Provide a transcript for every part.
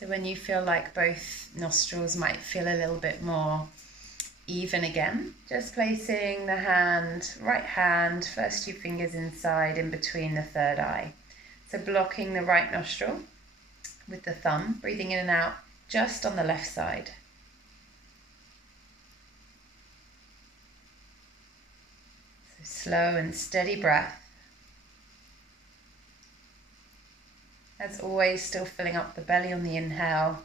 So when you feel like both nostrils might feel a little bit more even again, just placing the hand, right hand, first two fingers inside in between the third eye. So blocking the right nostril with the thumb, breathing in and out just on the left side. So slow and steady breath. As always, still filling up the belly on the inhale.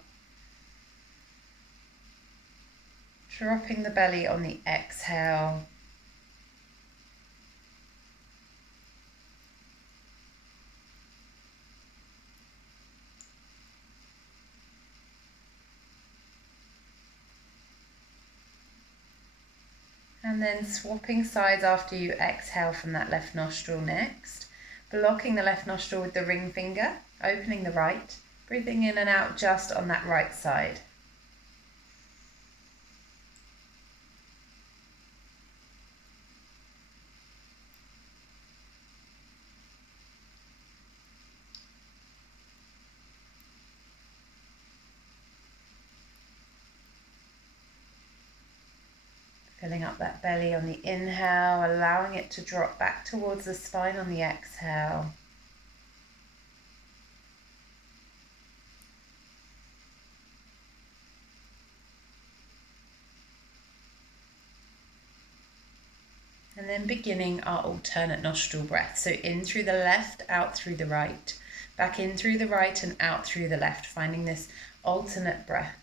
Dropping the belly on the exhale. And then swapping sides after you exhale from that left nostril next. Blocking the left nostril with the ring finger, opening the right, breathing in and out just on that right side. Filling up that belly on the inhale, allowing it to drop back towards the spine on the exhale. And then beginning our alternate nostril breath. So in through the left, out through the right. Back in through the right and out through the left, finding this alternate breath.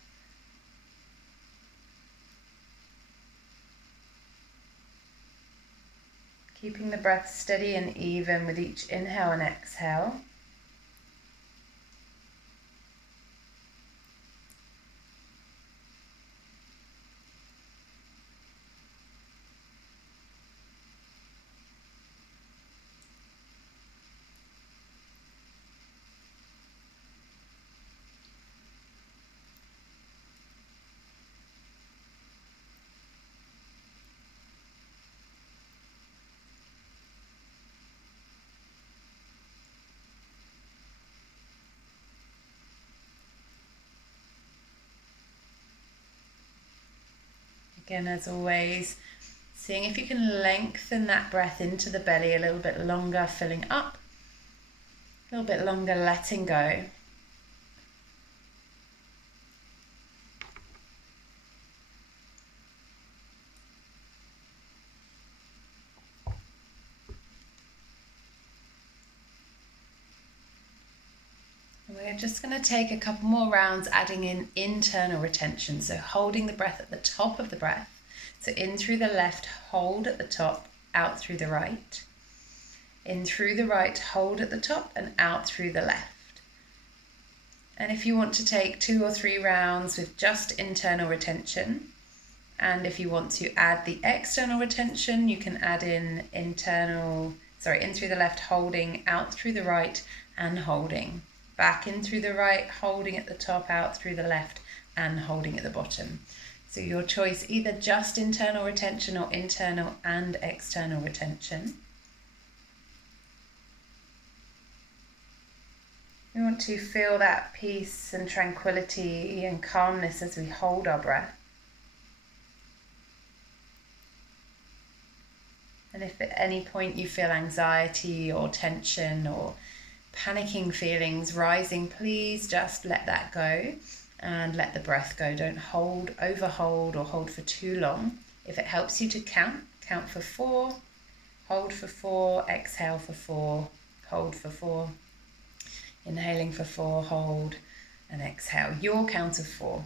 Keeping the breath steady and even with each inhale and exhale. Again, as always, seeing if you can lengthen that breath into the belly a little bit longer, filling up, a little bit longer, letting go. And we're just going to take a couple more rounds, adding in internal retention. So holding the breath at the top of the breath. So in through the left, hold at the top, out through the right. In through the right, hold at the top and out through the left. And if you want to take 2 or 3 rounds with just internal retention, and if you want to add the external retention, you can add in in through the left, holding, out through the right and holding. Back in through the right, holding at the top, out through the left and holding at the bottom. So your choice, either just internal retention or internal and external retention. We want to feel that peace and tranquility and calmness as we hold our breath. And if at any point you feel anxiety or tension or panicking feelings rising, please just let that go and let the breath go. Don't overhold or hold for too long. If it helps you to count for 4, hold for 4, exhale for 4, hold for 4, inhaling for 4, hold and exhale. Your count of 4.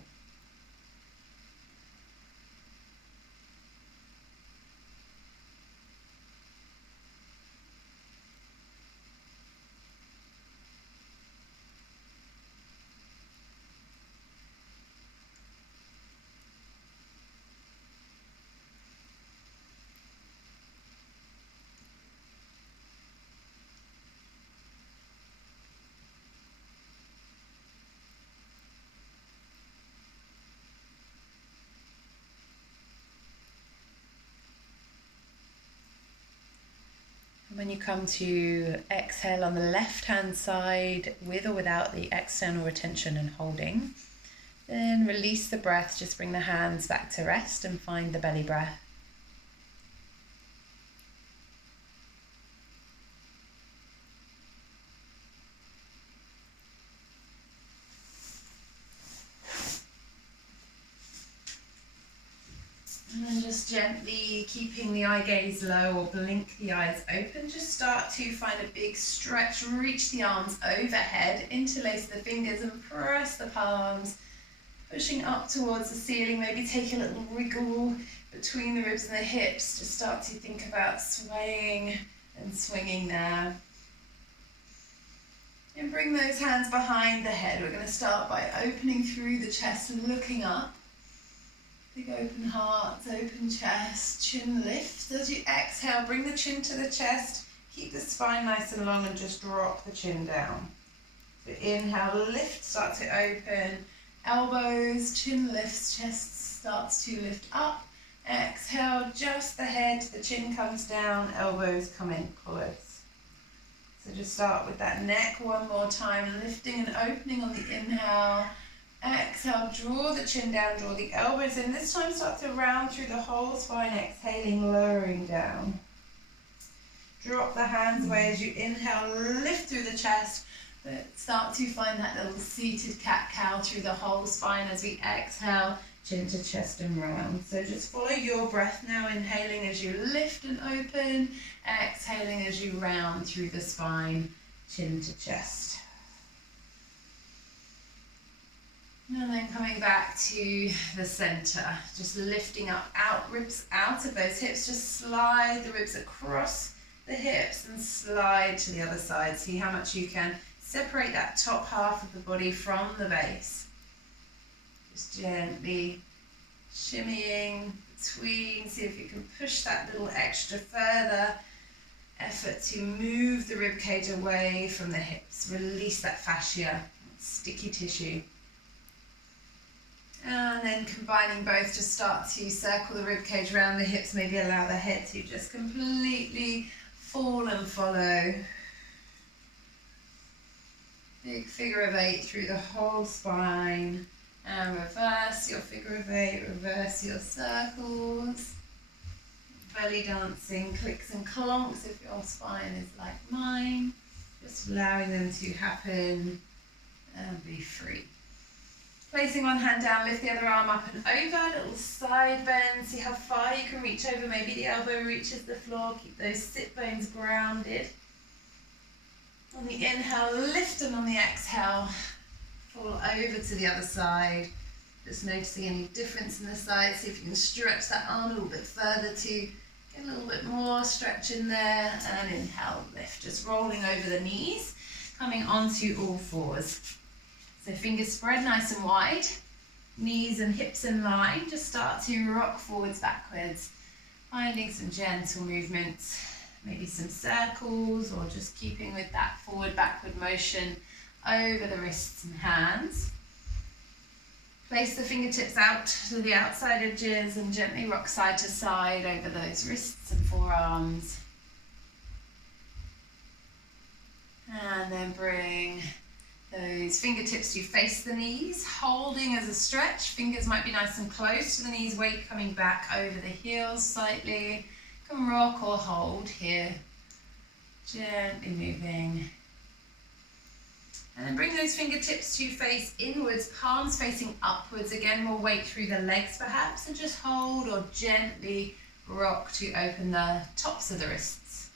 you come to exhale on the left-hand side with or without the external retention and holding. Then release the breath, just bring the hands back to rest and find the belly breath. And then just gently keeping the eye gaze low or blink the eyes open, just start to find a big stretch, reach the arms overhead, interlace the fingers and press the palms, pushing up towards the ceiling. Maybe take a little wriggle between the ribs and the hips. Just start to think about swaying and swinging there. And bring those hands behind the head. We're going to start by opening through the chest and looking up. Big open heart, open chest, chin lifts. As you exhale, bring the chin to the chest. Keep the spine nice and long and just drop the chin down. So inhale, lift, start to open. Elbows, chin lifts, chest starts to lift up. Exhale, just the head, the chin comes down, elbows come in close. So just start with that neck one more time, lifting and opening on the inhale. Exhale, draw the chin down, draw the elbows in. This time start to round through the whole spine, exhaling, lowering down. Drop the hands away as you inhale, lift through the chest. But start to find that little seated cat-cow through the whole spine as we exhale, chin to chest and round. So just follow your breath now, inhaling as you lift and open, exhaling as you round through the spine, chin to chest. And then coming back to the center, just lifting up, ribs out of those hips, just slide the ribs across the hips and slide to the other side. See how much you can separate that top half of the body from the base. Just gently shimmying between, see if you can push that little extra further effort to move the rib cage away from the hips. Release that fascia, sticky tissue. And then combining both, just start to circle the rib cage around the hips, maybe allow the head to just completely fall and follow. Big figure of 8 through the whole spine. And reverse your figure of 8, reverse your circles. Belly dancing, clicks and clonks if your spine is like mine. Just allowing them to happen and be free. Placing one hand down, lift the other arm up and over, little side bend, see how far you can reach over, maybe the elbow reaches the floor, keep those sit bones grounded. On the inhale, lift, and on the exhale, fall over to the other side. Just noticing any difference in the side, see if you can stretch that arm a little bit further to get a little bit more stretch in there, and inhale, lift, just rolling over the knees, coming onto all fours. So fingers spread nice and wide, knees and hips in line, just start to rock forwards, backwards, finding some gentle movements, maybe some circles or just keeping with that forward, backward motion over the wrists and hands. Place the fingertips out to the outside edges and gently rock side to side over those wrists and forearms. And then bring those fingertips to face the knees, holding as a stretch. Fingers might be nice and close to the knees, weight coming back over the heels slightly. You can rock or hold here, gently moving. And then bring those fingertips to face inwards, palms facing upwards. Again, more weight through the legs perhaps, and just hold or gently rock to open the tops of the wrists.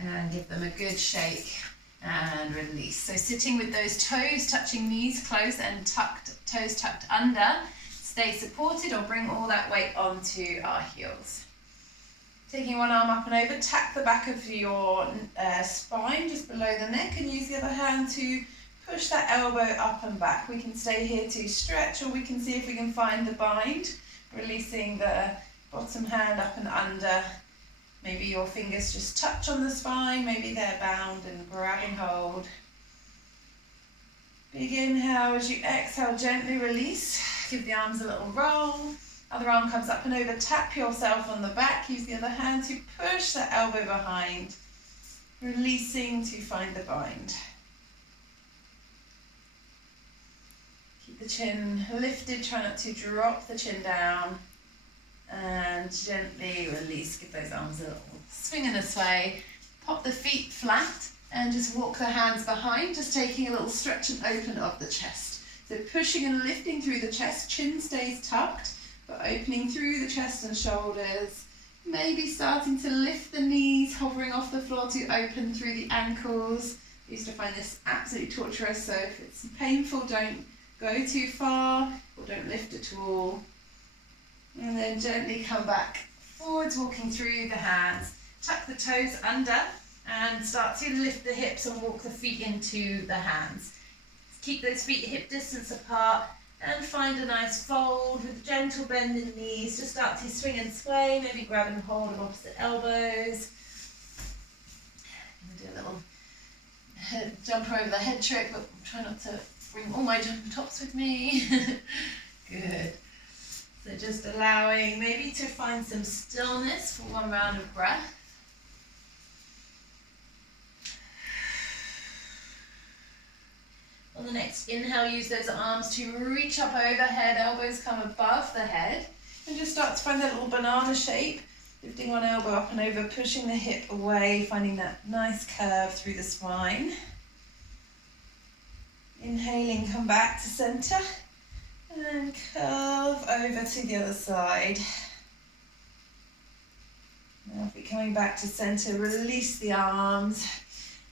And give them a good shake. And release. So sitting with those toes touching knees close and toes tucked under. Stay supported or bring all that weight onto our heels. Taking one arm up and over, tap the back of your spine just below the neck and use the other hand to push that elbow up and back. We can stay here to stretch, or we can see if we can find the bind, releasing the bottom hand up and under. Maybe your fingers just touch on the spine, maybe they're bound and grabbing hold. Big inhale as you exhale, gently release. Give the arms a little roll. Other arm comes up and over. Tap yourself on the back. Use the other hand to push that elbow behind. Releasing to find the bind. Keep the chin lifted. Try not to drop the chin down. And gently release. Give those arms a little swing and a sway. Pop the feet flat and just walk the hands behind. Just taking a little stretch and open of the chest. So pushing and lifting through the chest. Chin stays tucked. But opening through the chest and shoulders, maybe starting to lift the knees, hovering off the floor to open through the ankles. I used to find this absolutely torturous, so if it's painful, don't go too far or don't lift at all. And then gently come back forwards, walking through the hands. Tuck the toes under and start to lift the hips and walk the feet into the hands. Keep those feet hip distance apart. And find a nice fold with a gentle bend in the knees. Just start to swing and sway, maybe grab and hold of opposite elbows. Do a little jump over the head trick, but try not to bring all my jump tops with me. Good. So just allowing maybe to find some stillness for one round of breath. On the next inhale, use those arms to reach up overhead, elbows come above the head, and just start to find that little banana shape, lifting one elbow up and over, pushing the hip away, finding that nice curve through the spine. Inhaling, come back to center, and then curve over to the other side. Now if we're coming back to center, release the arms.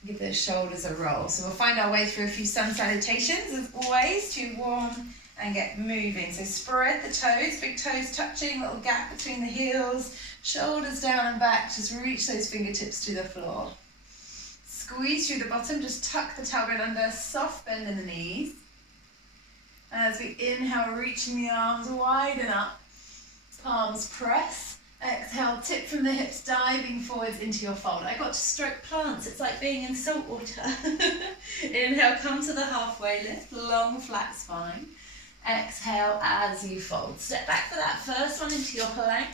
Give those shoulders a roll. So we'll find our way through a few sun salutations as always to warm and get moving. So spread the toes, big toes touching, little gap between the heels, shoulders down and back, just reach those fingertips to the floor. Squeeze through the bottom, just tuck the tailbone under, soft bend in the knees. As we inhale, reaching the arms wide and up, palms press. Exhale, tip from the hips, diving forwards into your fold. I got to stroke plants, it's like being in salt water. Inhale, come to the halfway lift, long flat spine. Exhale as you fold. Step back for that first one into your plank.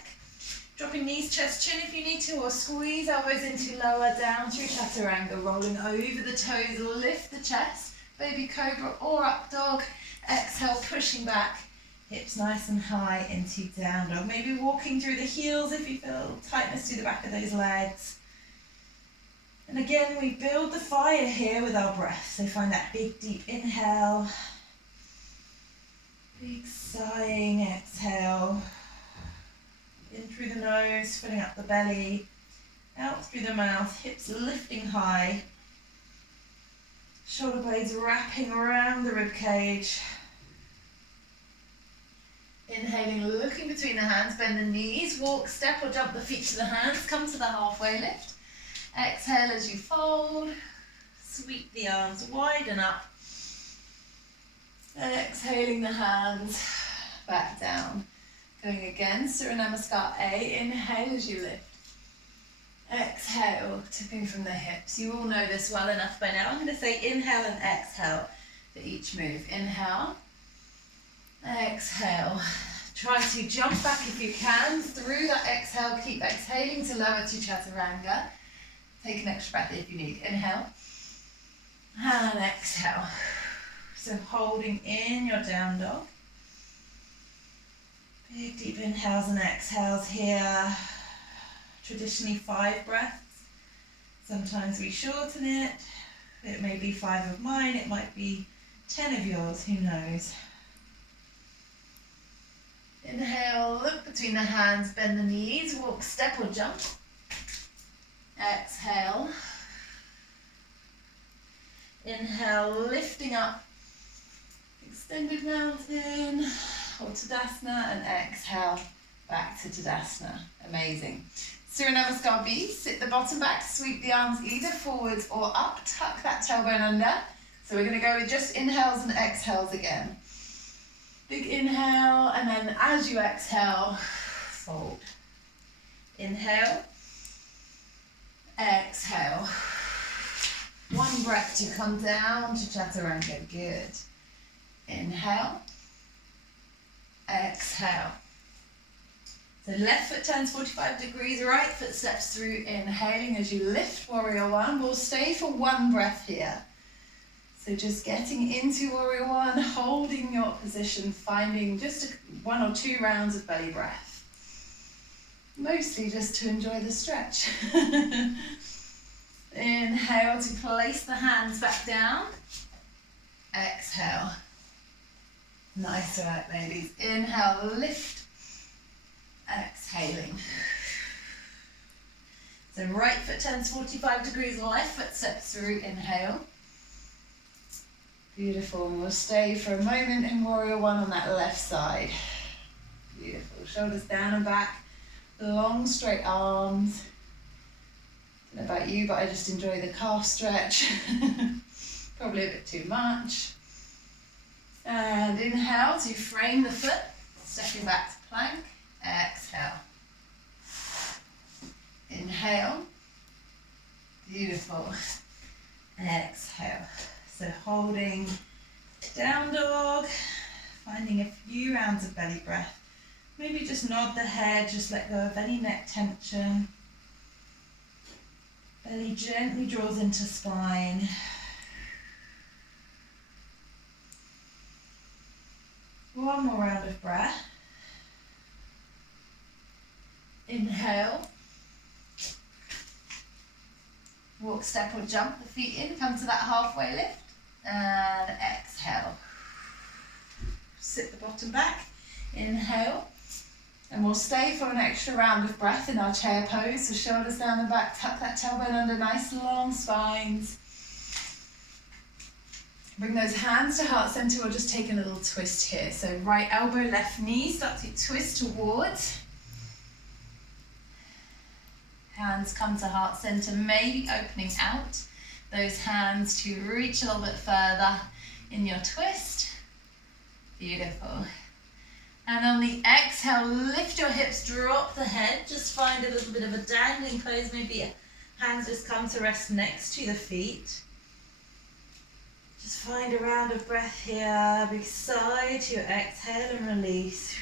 Dropping knees, chest, chin if you need to, or squeeze elbows into lower, down through chaturanga, rolling over the toes, lift the chest, baby cobra or up dog. Exhale, pushing back. Hips nice and high into down dog. Maybe walking through the heels if you feel tightness through the back of those legs. And again, we build the fire here with our breath. So find that big deep inhale. Big sighing exhale. In through the nose, filling up the belly. Out through the mouth, hips lifting high. Shoulder blades wrapping around the rib cage. Inhaling, looking between the hands, bend the knees, walk, step or jump the feet to the hands, come to the halfway lift. Exhale as you fold, sweep the arms wide and up. Exhaling the hands back down. Going again, Surya Namaskar A, inhale as you lift. Exhale, tipping from the hips. You all know this well enough by now. I'm going to say inhale and exhale for each move. Inhale. Exhale. Try to jump back if you can through that exhale. Keep exhaling to lower to chaturanga. Take an extra breath if you need. Inhale and exhale. So holding in your down dog. Big deep inhales and exhales here. Traditionally 5 breaths. Sometimes we shorten it. It may be 5 of mine. It might be 10 of yours. Who knows? Inhale, look between the hands, bend the knees, walk, step or jump. Exhale. Inhale, lifting up, extended mountain or Tadasana, and exhale, back to Tadasana. Amazing. Surya Namaskar B, sit the bottom back, sweep the arms either forwards or up, tuck that tailbone under. So we're going to go with just inhales and exhales again. Big inhale, and then as you exhale, fold. Inhale, exhale. One breath to come down to chaturanga. Good. Inhale, exhale. So left foot turns 45 degrees, right foot steps through, inhaling as you lift Warrior One. We'll stay for one breath here. So just getting into Warrior One, holding your position, finding just 1 or 2 rounds of belly breath. Mostly just to enjoy the stretch. Inhale to place the hands back down. Exhale. Nice work, ladies. Inhale, lift. Exhaling. So right foot turns 45 degrees, left foot steps through, inhale. Beautiful, and we'll stay for a moment in Warrior One on that left side. Beautiful, shoulders down and back, long straight arms. I don't know about you, but I just enjoy the calf stretch. Probably a bit too much. And inhale to frame the foot, stepping back to plank. Exhale. Inhale. Beautiful. Exhale. So holding down dog, finding a few rounds of belly breath. Maybe just nod the head, just let go of any neck tension. Belly gently draws into spine. One more round of breath. Inhale. Walk, step or jump the feet in, come to that halfway lift. And exhale. Sit the bottom back. Inhale. And we'll stay for an extra round of breath in our chair pose. So shoulders down the back, tuck that tailbone under, nice long spines. Bring those hands to heart center. We'll just take a little twist here. So right elbow, left knee, start to twist towards. Hands come to heart center, maybe opening out. Those hands to reach a little bit further in your twist. Beautiful. And on the exhale, lift your hips, drop the head. Just find a little bit of a dangling pose. Maybe hands just come to rest next to the feet. Just find a round of breath here. Big sigh to your exhale and release.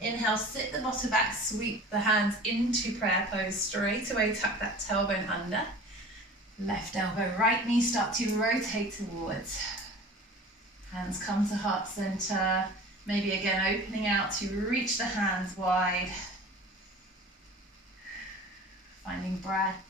Inhale, sit the bottom back, sweep the hands into prayer pose. Straight away, tuck that tailbone under. Left elbow, right knee, start to rotate towards. Hands come to heart center. Maybe again opening out to reach the hands wide. Finding breath,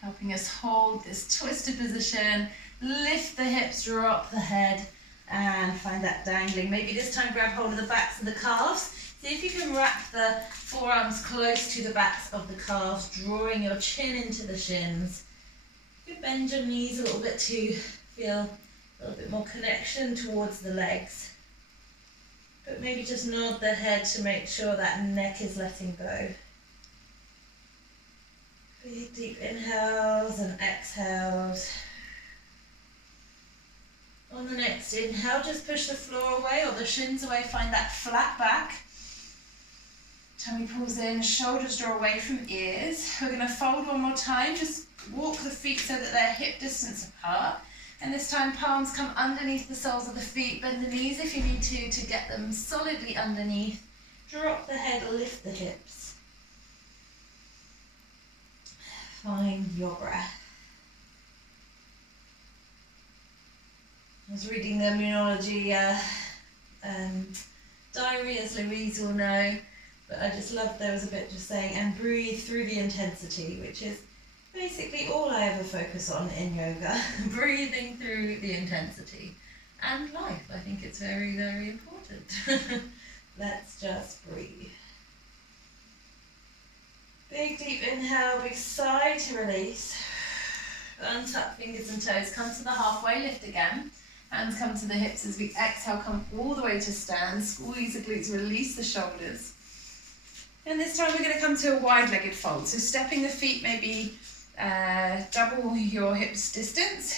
helping us hold this twisted position. Lift the hips, drop the head, and find that dangling. Maybe this time grab hold of the backs of the calves. See if you can wrap the forearms close to the backs of the calves, drawing your chin into the shins. You bend your knees a little bit to feel a little bit more connection towards the legs. But maybe just nod the head to make sure that neck is letting go. Big deep inhales and exhales. On the next inhale, just push the floor away or the shins away, find that flat back. Tummy pulls in, shoulders draw away from ears. We're going to fold one more time, just walk the feet so that they're hip distance apart. And this time palms come underneath the soles of the feet, bend the knees if you need to get them solidly underneath. Drop the head, lift the hips. Find your breath. I was reading the immunology diary, as Louise will know, but I just loved there was a bit just saying, and breathe through the intensity, which is basically all I ever focus on in yoga. Breathing through the intensity. And life, I think it's very, very important. Let's just breathe. Big deep inhale, big sigh to release. Untuck fingers and toes, come to the halfway lift again. Hands come to the hips as we exhale, come all the way to stand. Squeeze the glutes, release the shoulders. And this time we're going to come to a wide-legged fold. So stepping the feet maybe double your hips distance.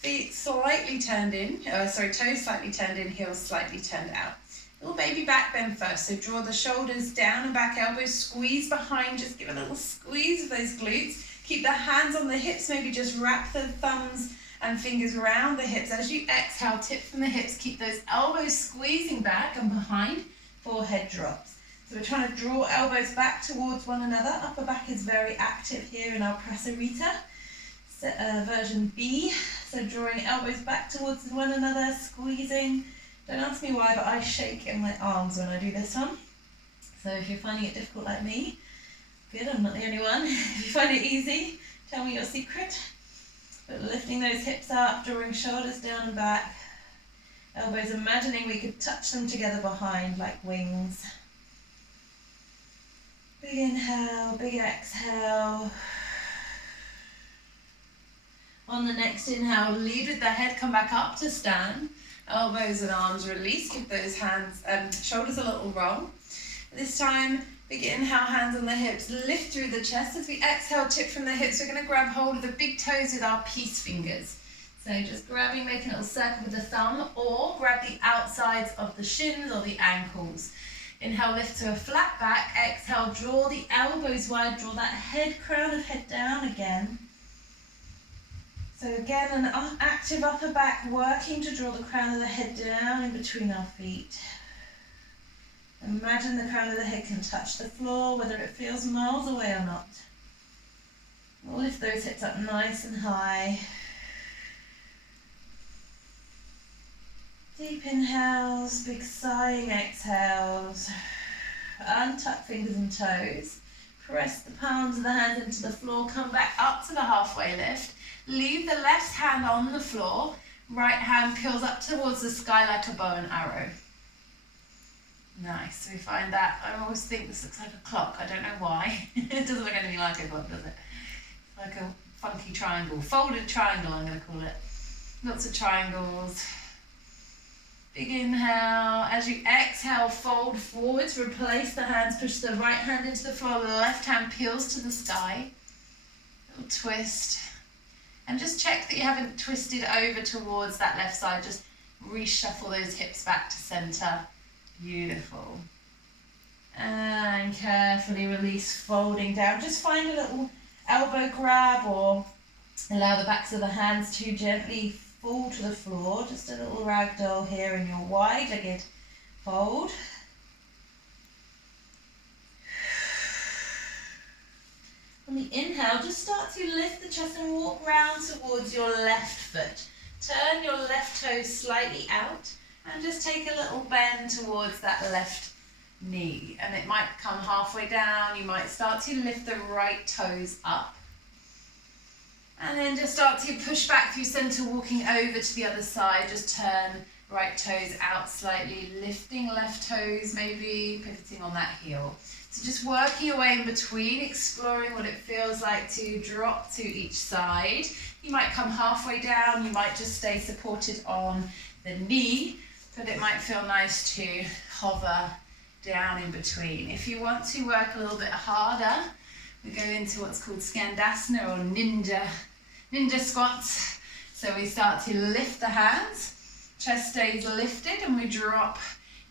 Feet slightly turned in, toes slightly turned in, heels slightly turned out. Little baby back bend first. So draw the shoulders down and back, elbows squeeze behind. Just give a little squeeze of those glutes. Keep the hands on the hips, maybe just wrap the thumbs and fingers around the hips. As you exhale, tip from the hips, keep those elbows squeezing back and behind, forehead drops. So we're trying to draw elbows back towards one another. Upper back is very active here in our Prasarita. Version B. So drawing elbows back towards one another, squeezing. Don't ask me why, but I shake in my arms when I do this one. So if you're finding it difficult like me, good, I'm not the only one. If you find it easy, tell me your secret. But lifting those hips up, drawing shoulders down and back. Elbows, imagining we could touch them together behind like wings. Big inhale, big exhale. On the next inhale, lead with the head, come back up to stand. Elbows and arms release, give those hands, shoulders a little roll. This time, big inhale, hands on the hips, lift through the chest. As we exhale, tip from the hips, we're going to grab hold of the big toes with our peace fingers. So just grabbing, making a little circle with the thumb, or grab the outsides of the shins or the ankles. Inhale, lift to a flat back. Exhale, draw the elbows wide, draw that head, crown of head down again. So again, an active upper back, working to draw the crown of the head down in between our feet. Imagine the crown of the head can touch the floor, whether it feels miles away or not. We'll lift those hips up nice and high. Deep inhales, big sighing exhales. Untuck fingers and toes. Press the palms of the hands into the floor, come back up to the halfway lift. Leave the left hand on the floor, right hand peels up towards the sky like a bow and arrow. Nice, so we find that, I always think this looks like a clock, I don't know why. It doesn't look anything like a clock, does it? It's like a funky triangle, folded triangle I'm going to call it. Lots of triangles. Big inhale, as you exhale, fold forwards, replace the hands, push the right hand into the floor, the left hand peels to the sky. Little twist. And just check that you haven't twisted over towards that left side, just reshuffle those hips back to center. Beautiful. And carefully release, folding down. Just find a little elbow grab or allow the backs of the hands to gently fall to the floor. Just a little ragdoll here in your wide-legged fold. On the inhale, just start to lift the chest and walk round towards your left foot. Turn your left toes slightly out and just take a little bend towards that left knee. And it might come halfway down. You might start to lift the right toes up. And then just start to push back through center, walking over to the other side. Just turn right toes out slightly, lifting left toes, maybe pivoting on that heel. So just working your way in between, exploring what it feels like to drop to each side. You might come halfway down, you might just stay supported on the knee, but it might feel nice to hover down in between. If you want to work a little bit harder, we go into what's called Skandasana or ninja squats. So we start to lift the hands, chest stays lifted, and we drop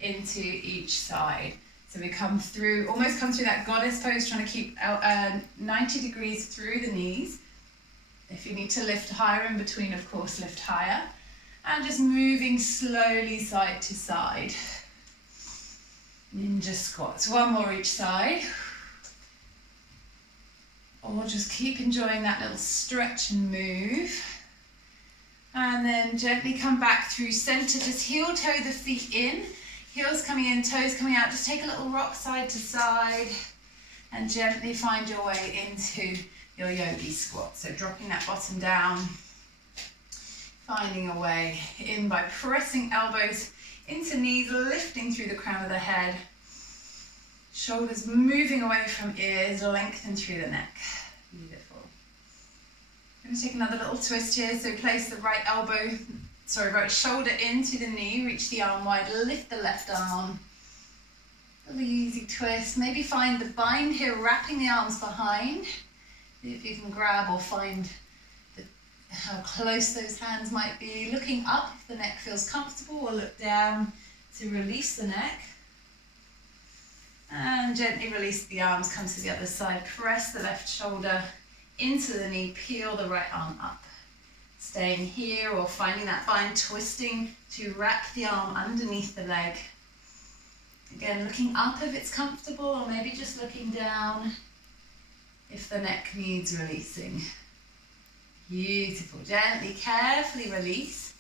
into each side. So we come through, almost come through that goddess pose, trying to keep 90 degrees through the knees. If you need to lift higher in between, of course, lift higher. And just moving slowly side to side. Ninja squats, one more each side. Or just keep enjoying that little stretch and move. And then gently come back through center, just heel toe the feet in. Heels coming in, toes coming out. Just take a little rock side to side and gently find your way into your yogi squat. So dropping that bottom down, finding a way in by pressing elbows into knees, lifting through the crown of the head. Shoulders moving away from ears, lengthen through the neck. Beautiful. I'm going to take another little twist here. So place the right shoulder into the knee, reach the arm wide, lift the left arm. A little easy twist. Maybe find the bind here, wrapping the arms behind. See if you can grab or find how close those hands might be. Looking up if the neck feels comfortable, or look down to release the neck. And gently release the arms, come to the other side. Press the left shoulder into the knee, peel the right arm up. Staying here or finding that bind, twisting to wrap the arm underneath the leg. Again, looking up if it's comfortable, or maybe just looking down if the neck needs releasing. Beautiful. Gently, carefully release.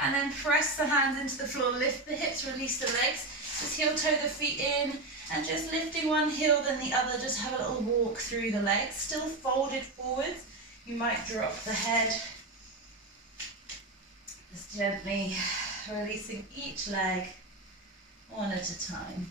And then press the hands into the floor, lift the hips, release the legs. Just heel toe the feet in, and just lifting one heel then the other. Just have a little walk through the legs, still folded forwards. You might drop the head. Just gently releasing each leg one at a time.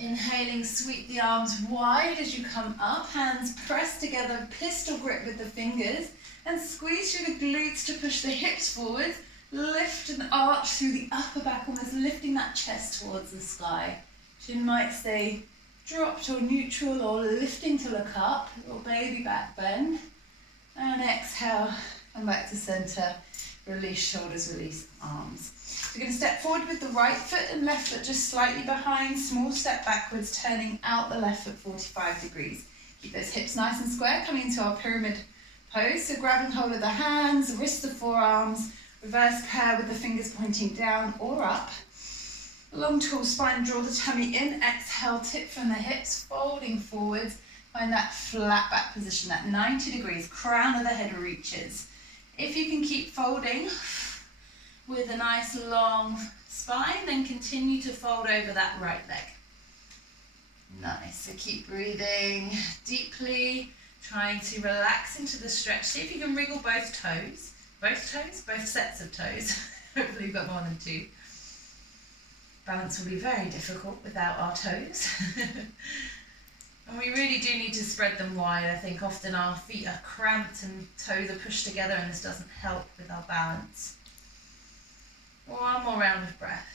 Inhaling, sweep the arms wide as you come up. Hands pressed together, pistol grip with the fingers, and squeeze through the glutes to push the hips forward. Lift and arch through the upper back, almost lifting that chest towards the sky. Chin might stay dropped or neutral, or lifting to look up, little baby back bend. And exhale, come back to center. Release shoulders, release arms. We're going to step forward with the right foot and left foot just slightly behind. Small step backwards, turning out the left foot 45 degrees. Keep those hips nice and square, coming into our pyramid pose. So grabbing hold of the hands, wrists of forearms, reverse prayer with the fingers pointing down or up. Long tall spine, draw the tummy in. Exhale, tip from the hips, folding forwards. Find that flat back position, that 90 degrees, crown of the head reaches. If you can keep folding with a nice long spine, then continue to fold over that right leg. Nice, so keep breathing deeply, trying to relax into the stretch. See if you can wriggle both sets of toes. Hopefully you've got more than two. Balance will be very difficult without our toes. And we really do need to spread them wide. I think often our feet are cramped and toes are pushed together, and this doesn't help with our balance. One more round of breath.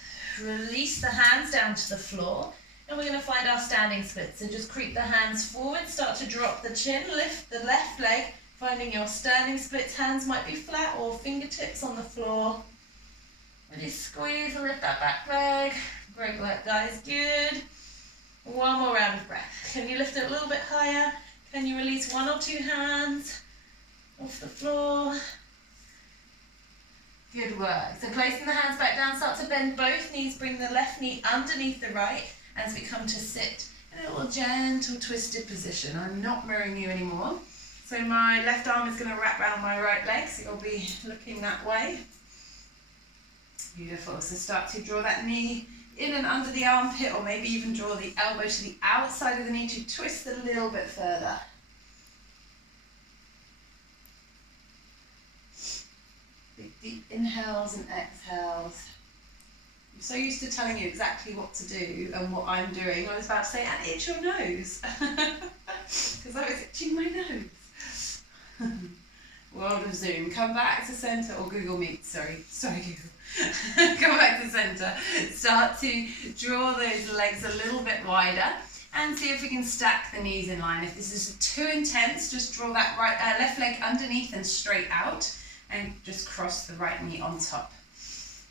Release the hands down to the floor, and we're going to find our standing split. So just creep the hands forward, start to drop the chin, lift the left leg, finding your standing splits. Hands might be flat or fingertips on the floor. Really squeeze and lift that back leg. Great work, guys. Good. One more round of breath. Can you lift it a little bit higher? Can you release one or two hands off the floor? Good work. So placing the hands back down, start to bend both knees, bring the left knee underneath the right as we come to sit in a little gentle twisted position. I'm not mirroring you anymore. So my left arm is going to wrap around my right leg, so you'll be looking that way. Beautiful. So start to draw that knee in and under the armpit, or maybe even draw the elbow to the outside of the knee to twist a little bit further. Big deep inhales and exhales. I'm so used to telling you exactly what to do and what I'm doing. I was about to say, and itch your nose. Because I was itching my nose. World of Zoom. Come back to center, or Google Meet, sorry Google. Come back to center. Start to draw those legs a little bit wider and see if we can stack the knees in line. If this is too intense, just draw that left leg underneath and straight out, and just cross the right knee on top.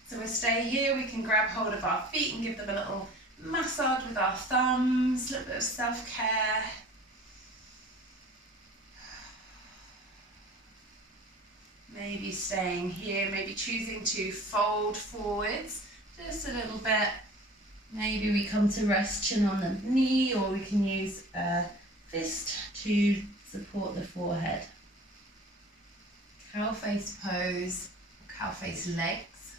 So we'll stay here. We can grab hold of our feet and give them a little massage with our thumbs, a little bit of self-care. Maybe staying here, maybe choosing to fold forwards just a little bit. Maybe we come to rest, chin on the knee, or we can use a fist to support the forehead. Cow face pose, cow face legs.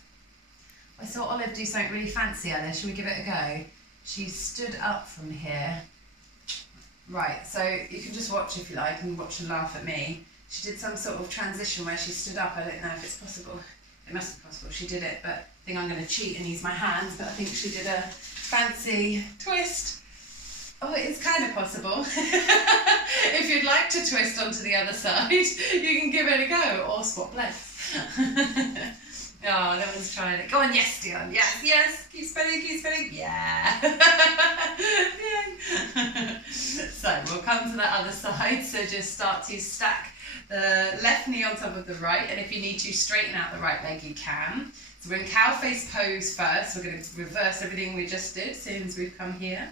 I saw Olive do something really fancy earlier. Should we give it a go? She stood up from here. Right, so you can just watch if you like and watch and laugh at me. She did some sort of transition where she stood up. I don't know if it's possible. It must be possible. She did it, but I think I'm going to cheat and use my hands. But I think she did a fancy twist. Oh, it's kind of possible. If you'd like to twist onto the other side, you can give it a go, or swap legs. Oh, no one's trying it. Go on, yes, Dion. Yes. Keep spinning. Yeah. So we'll come to the other side. So just start to stack the left knee on top of the right, and if you need to straighten out the right leg, you can. So we're in cow face pose first. We're going to reverse everything we just did as soon as we've come here.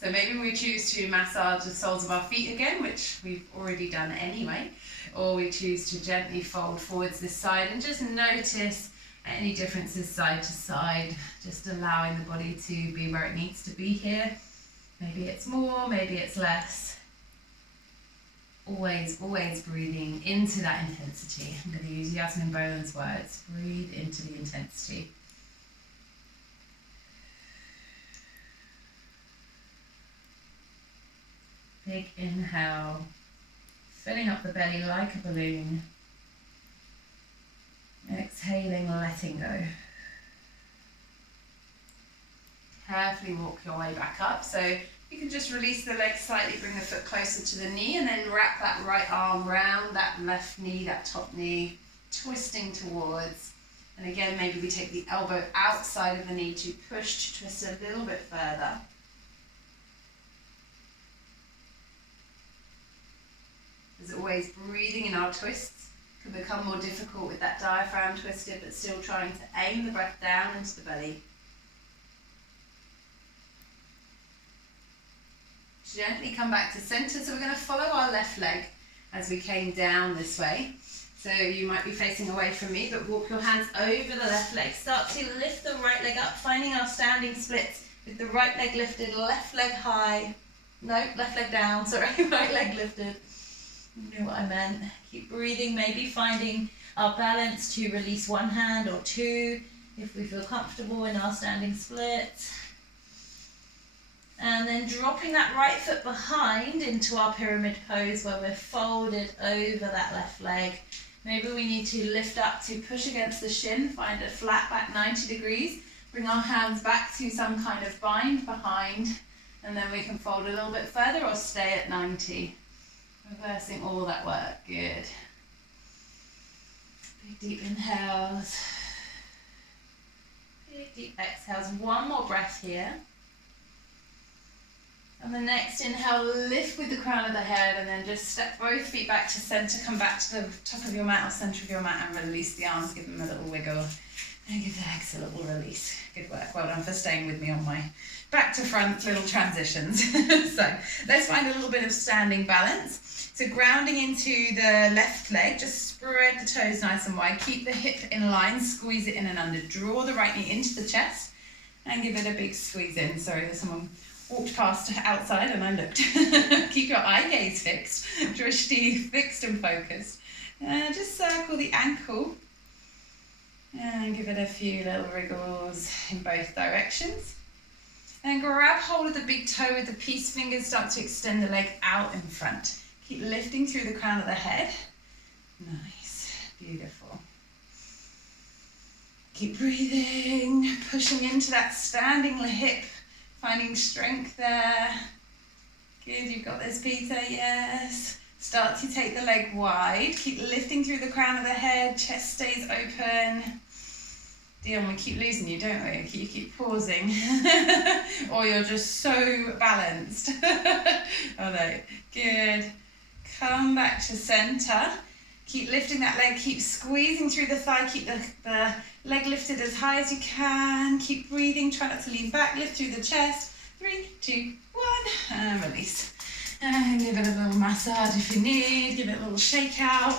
So maybe we choose to massage the soles of our feet again, which we've already done anyway, or we choose to gently fold forwards this side and just notice Any differences side to side, just allowing the body to be where it needs to be here. Maybe it's more, maybe it's less. Always breathing into that intensity. I'm going to use Yasmin Boland's words. Breathe into the intensity. Big inhale, filling up the belly like a balloon. Exhaling, letting go. Carefully walk your way back up. So you can just release the leg slightly, bring the foot closer to the knee, and then wrap that right arm round that left knee, that top knee, twisting towards. And again, maybe we take the elbow outside of the knee to push, to twist a little bit further. As always, breathing in our twists can become more difficult with that diaphragm twisted, but still trying to aim the breath down into the belly. Gently come back to center. So we're going to follow our left leg as we came down this way. So you might be facing away from me, but walk your hands over the left leg. Start to lift the right leg up, finding our standing splits with the right leg lifted, left leg high. No, left leg down, sorry, right leg lifted. You know what I meant. Keep breathing, maybe finding our balance to release one hand or two if we feel comfortable in our standing split. And then dropping that right foot behind into our pyramid pose where we're folded over that left leg. Maybe we need to lift up to push against the shin, find a flat back 90 degrees, bring our hands back to some kind of bind behind, and then we can fold a little bit further or stay at 90. Reversing all that work, good. Big deep inhales. Big deep exhales, one more breath here. And the next inhale, lift with the crown of the head and then just step both feet back to center, come back to the top of your mat or center of your mat and release the arms, give them a little wiggle and give the legs a little release. Good work, well done for staying with me on my back to front little transitions. So let's find a little bit of standing balance. So grounding into the left leg, just spread the toes nice and wide, keep the hip in line, squeeze it in and under, draw the right knee into the chest and give it a big squeeze in. Sorry, there's someone walked past outside and I looked. Keep your eye gaze fixed, drishti fixed and focused. Just circle the ankle and give it a few little wriggles in both directions. And grab hold of the big toe with the peace fingers, start to extend the leg out in front. Keep lifting through the crown of the head. Nice, beautiful. Keep breathing, pushing into that standing hip. Finding strength there. Good, you've got this, Peter, yes. Start to take the leg wide. Keep lifting through the crown of the head, chest stays open. Dion, we keep losing you, don't we? You keep pausing. Or you're just so balanced. Oh no, good. Come back to center. Keep lifting that leg, keep squeezing through the thigh, keep the leg lifted as high as you can. Keep breathing, try not to lean back, lift through the chest. 3, 2, 1, and release. And give it a little massage if you need, give it a little shake out.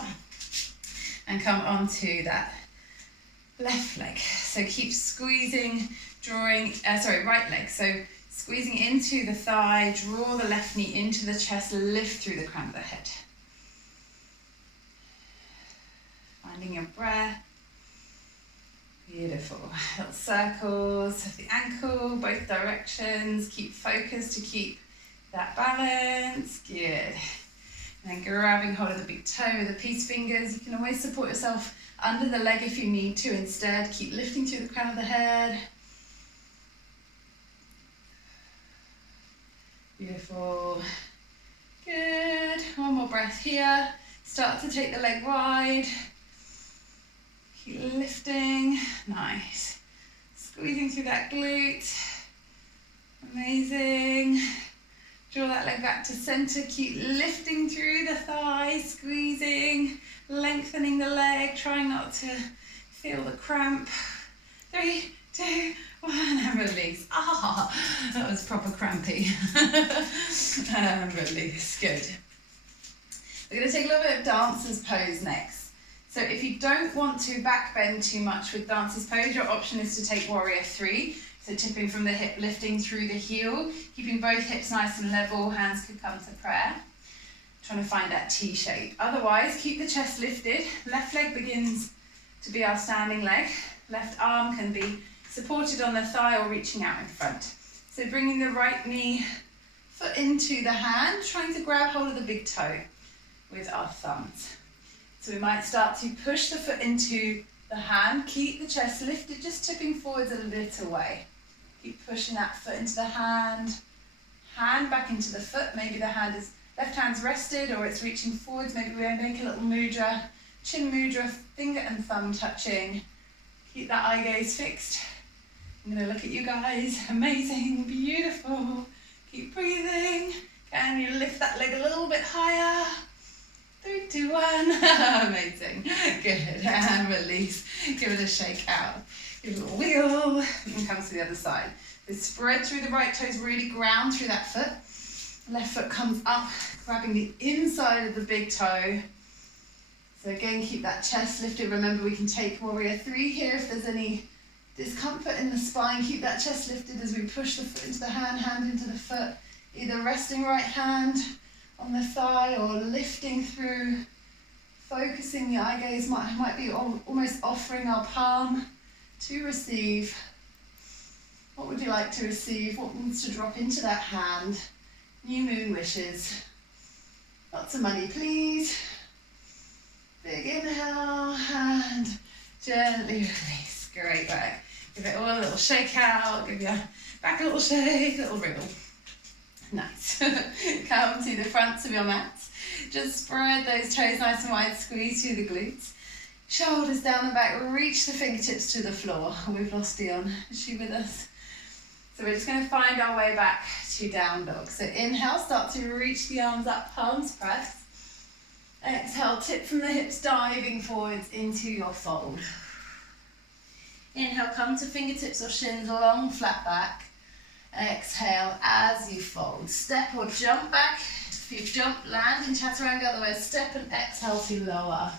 And come onto that left leg. So keep squeezing, right leg. So squeezing into the thigh, draw the left knee into the chest, lift through the crown of the head. Finding your breath. Beautiful. Little circles of the ankle, both directions. Keep focused to keep that balance. Good. And then grabbing hold of the big toe with the peace fingers. You can always support yourself under the leg if you need to. Instead, keep lifting through the crown of the head. Beautiful. Good. One more breath here. Start to take the leg wide. Keep lifting, nice. Squeezing through that glute, amazing. Draw that leg back to center, keep lifting through the thigh, squeezing, lengthening the leg, trying not to feel the cramp. 3, 2, 1, and release. Ah, that was proper crampy. And release, good. We're gonna take a little bit of dancer's pose next. So if you don't want to back bend too much with Dancer's Pose, your option is to take Warrior 3. So tipping from the hip, lifting through the heel, keeping both hips nice and level, hands could come to prayer. Trying to find that T shape. Otherwise, keep the chest lifted. Left leg begins to be our standing leg. Left arm can be supported on the thigh or reaching out in front. So bringing the right knee, foot into the hand, trying to grab hold of the big toe with our thumbs. So we might start to push the foot into the hand, keep the chest lifted, just tipping forwards a little way. Keep pushing that foot into the hand, hand back into the foot. Maybe the left hand's rested or it's reaching forwards. Maybe we make a little mudra, chin mudra, finger and thumb touching. Keep that eye gaze fixed. I'm going to look at you guys. Amazing, beautiful. Keep breathing. Can you lift that leg a little bit higher? 3, 2, 1. Amazing. Good. And release. Give it a shake out. Give it a wiggle. And come to the other side. So spread through the right toes, really ground through that foot. Left foot comes up, grabbing the inside of the big toe. So again, keep that chest lifted. Remember, we can take Warrior 3 here if there's any discomfort in the spine. Keep that chest lifted as we push the foot into the hand, hand into the foot. Either resting right hand on the thigh or lifting through, focusing the eye gaze. Might be almost offering our palm to receive. What would you like to receive? What needs to drop into that hand? New moon wishes. Lots of money, please. Big inhale and gently release. Great work. Give it all a little shake out. Give your back a little shake, a little wriggle. Nice. Come to the fronts of your mats. Just spread those toes nice and wide. Squeeze through the glutes. Shoulders down and back. Reach the fingertips to the floor. We've lost Dion. Is she with us? So we're just going to find our way back to down dog. So inhale, start to reach the arms up, palms press. Exhale, tip from the hips, diving forwards into your fold. Inhale, come to fingertips or shins, long flat back. Exhale as you fold. Step or jump back. If you jump, land in chaturanga, otherwise step and exhale to lower.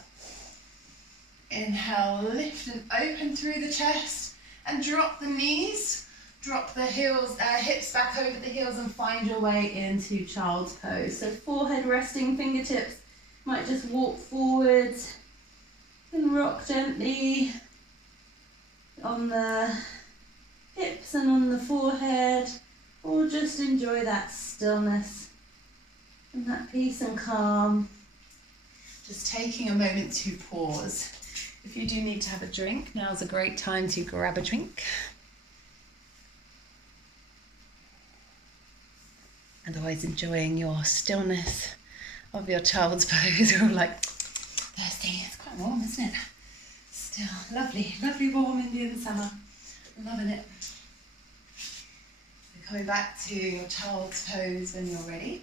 Inhale, lift and open through the chest and drop the knees. Drop the heels, hips back over the heels and find your way into child's pose. So forehead resting, fingertips might just walk forwards and rock gently on the hips and on the forehead, or just enjoy that stillness and that peace and calm. Just taking a moment to pause. If you do need to have a drink, now's a great time to grab a drink. Otherwise, enjoying your stillness of your child's pose. We're all like, thirsty. It's quite warm, isn't it? Still lovely, lovely warm Indian summer. Loving it. So coming back to your child's pose when you're ready.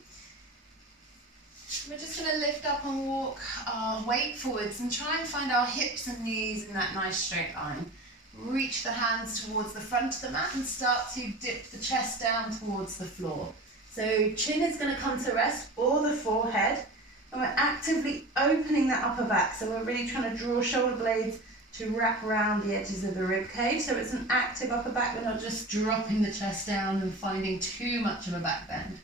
We're just going to lift up and walk our weight forwards and try and find our hips and knees in that nice straight line. Reach the hands towards the front of the mat and start to dip the chest down towards the floor. So chin is going to come to rest, or the forehead, and we're actively opening that upper back. So we're really trying to draw shoulder blades to wrap around the edges of the rib cage. So it's an active upper back. We're not just dropping the chest down and finding too much of a back bend.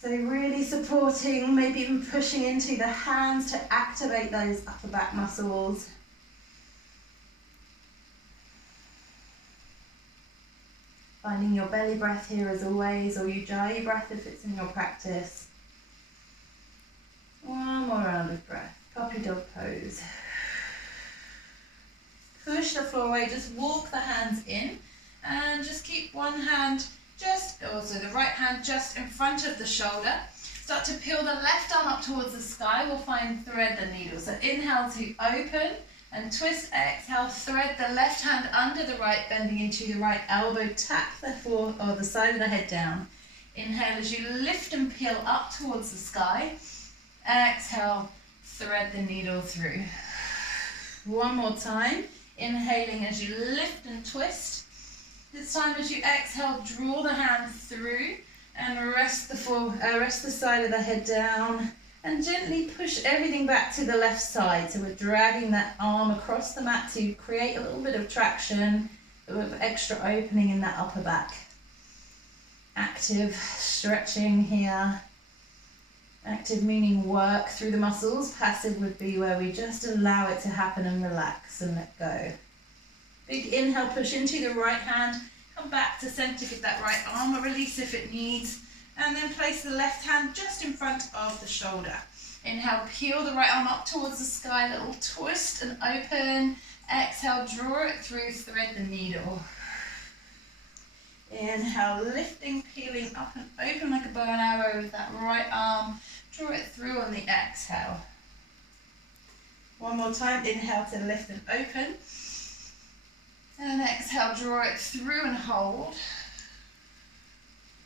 So really supporting, maybe even pushing into the hands to activate those upper back muscles. Finding your belly breath here as always, or ujjayi breath if it's in your practice. One more round of breath. Puppy dog pose. Push the floor away, just walk the hands in and just keep one hand also the right hand just in front of the shoulder. Start to peel the left arm up towards the sky. We'll find thread the needle. So inhale to open and twist, exhale, thread the left hand under the right, bending into the right elbow, tap the floor or the side of the head down. Inhale as you lift and peel up towards the sky. Exhale, thread the needle through. One more time. Inhaling as you lift and twist. This time as you exhale, draw the hand through and rest the side of the head down. And gently push everything back to the left side. So we're dragging that arm across the mat to create a little bit of traction with extra opening in that upper back. Active stretching here. Active meaning work through the muscles. Passive would be where we just allow it to happen and relax and let go. Big inhale, push into the right hand. Come back to center, give that right arm a release if it needs. And then place the left hand just in front of the shoulder. Inhale, peel the right arm up towards the sky, little twist and open. Exhale, draw it through, thread the needle. Inhale, lifting, peeling up and open like a bow and arrow with that right arm. Draw it through on the exhale. One more time, inhale to lift and open. And exhale, draw it through and hold.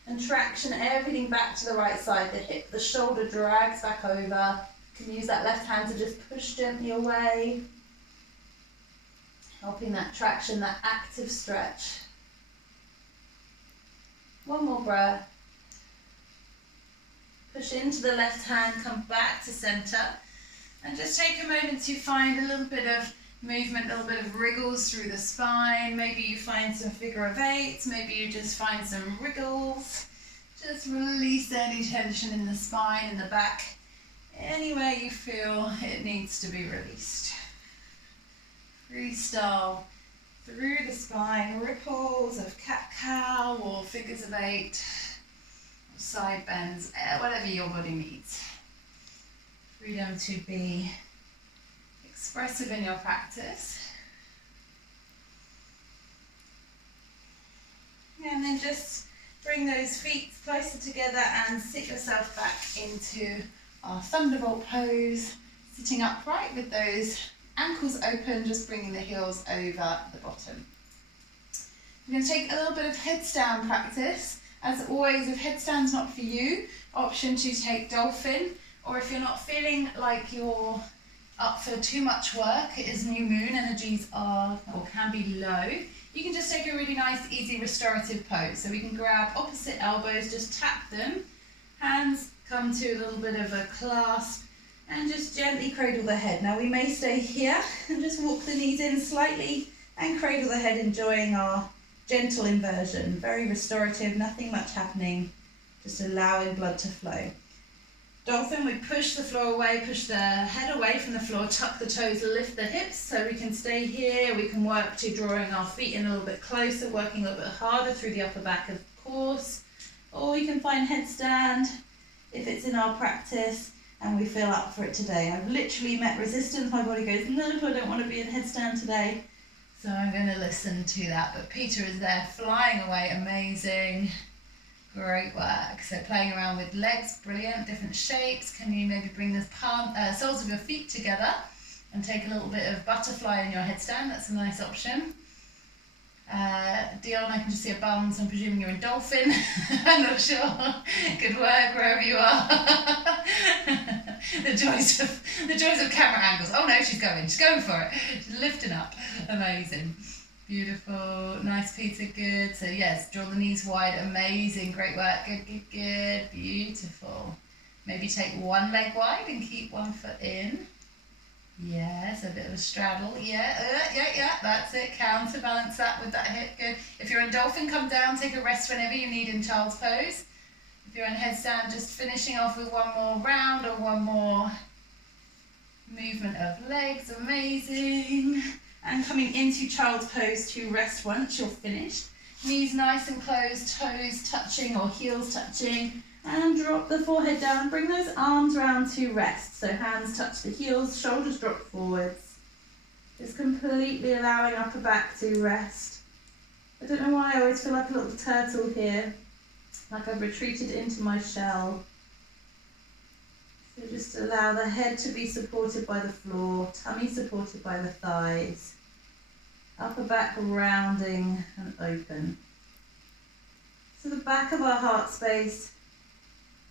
And traction everything back to the right side. The hip, the shoulder drags back over. You can use that left hand to just push gently away. Helping that traction, that active stretch. One more breath. Push into the left hand, come back to center. And just take a moment to find a little bit of movement, a little bit of wriggles through the spine. Maybe you find some figure of eights, maybe you just find some wriggles. Just release any tension in the spine, in the back, anywhere you feel it needs to be released. Freestyle through the spine, ripples of cat-cow or figures of eight, or side bends, whatever your body needs. Freedom to be expressive in your practice. And then just bring those feet closer together and sit yourself back into our thunderbolt pose, sitting upright with those ankles open, just bringing the heels over the bottom. We're going to take a little bit of headstand practice. As always, if headstand's not for you, option to take dolphin, or if you're not feeling like you're up for too much work, as new moon energies are or can be low, you can just take a really nice, easy restorative pose. So we can grab opposite elbows, just tap them, hands come to a little bit of a clasp, and just gently cradle the head. Now we may stay here and just walk the knees in slightly and cradle the head, enjoying our gentle inversion. Very restorative, nothing much happening, just allowing blood to flow. Dolphin, we push the floor away, push the head away from the floor, tuck the toes, lift the hips so we can stay here. We can work to drawing our feet in a little bit closer, working a little bit harder through the upper back, of course. Or we can find headstand if it's in our practice and we feel up for it today. I've literally met resistance. My body goes, no, I don't want to be in headstand today. So I'm going to listen to that. But Peter is there flying away, amazing. Great work. So playing around with legs, brilliant, different shapes. Can you maybe bring the soles of your feet together and take a little bit of butterfly in your headstand? That's a nice option. Dion, I can just see a bum, so I'm presuming you're in dolphin. I'm not sure. Good work wherever you are. the joys of camera angles. Oh no, she's going for it. She's lifting up. Amazing. Beautiful. Nice, Peter. Good. So yes, draw the knees wide. Amazing. Great work. Good. Beautiful. Maybe take one leg wide and keep one foot in. Yes, a bit of a straddle. Yeah. That's it. Counterbalance that with that hip. Good. If you're in dolphin, come down. Take a rest whenever you need in child's pose. If you're in headstand, just finishing off with one more round or one more movement of legs. Amazing. And coming into child's pose to rest once you're finished. Knees nice and closed, toes touching or heels touching. And drop the forehead down. Bring those arms round to rest. So hands touch the heels, shoulders drop forwards. Just completely allowing upper back to rest. I don't know why I always feel like a little turtle here. Like I've retreated into my shell. So just allow the head to be supported by the floor, tummy supported by the thighs. Upper back rounding and open. So the back of our heart space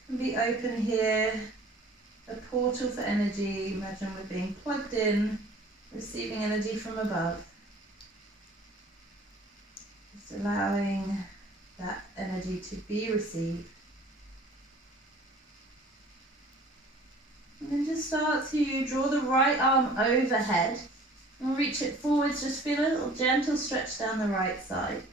can be open here, a portal for energy. Imagine we're being plugged in, receiving energy from above. Just allowing that energy to be received. And then just start to draw the right arm overhead and reach it forwards. Just feel a little gentle stretch down the right side.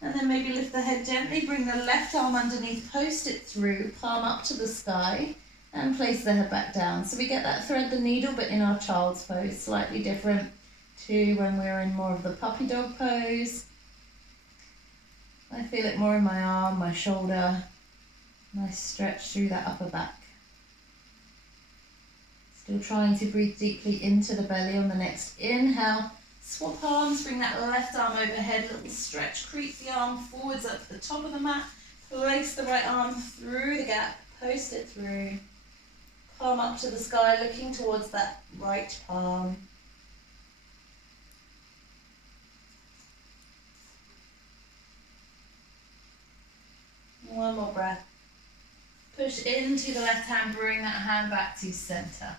And then maybe lift the head gently, bring the left arm underneath, post it through, palm up to the sky, and place the head back down. So we get that thread the needle, but in our child's pose, slightly different to when we're in more of the puppy dog pose. I feel it more in my arm, my shoulder. Nice stretch through that upper back. Still trying to breathe deeply into the belly on the next inhale. Swap arms, bring that left arm overhead, little stretch, creep the arm forwards up to the top of the mat. Place the right arm through the gap, post it through. Palm up to the sky, looking towards that right palm. One more breath. Push into the left hand, bring that hand back to center.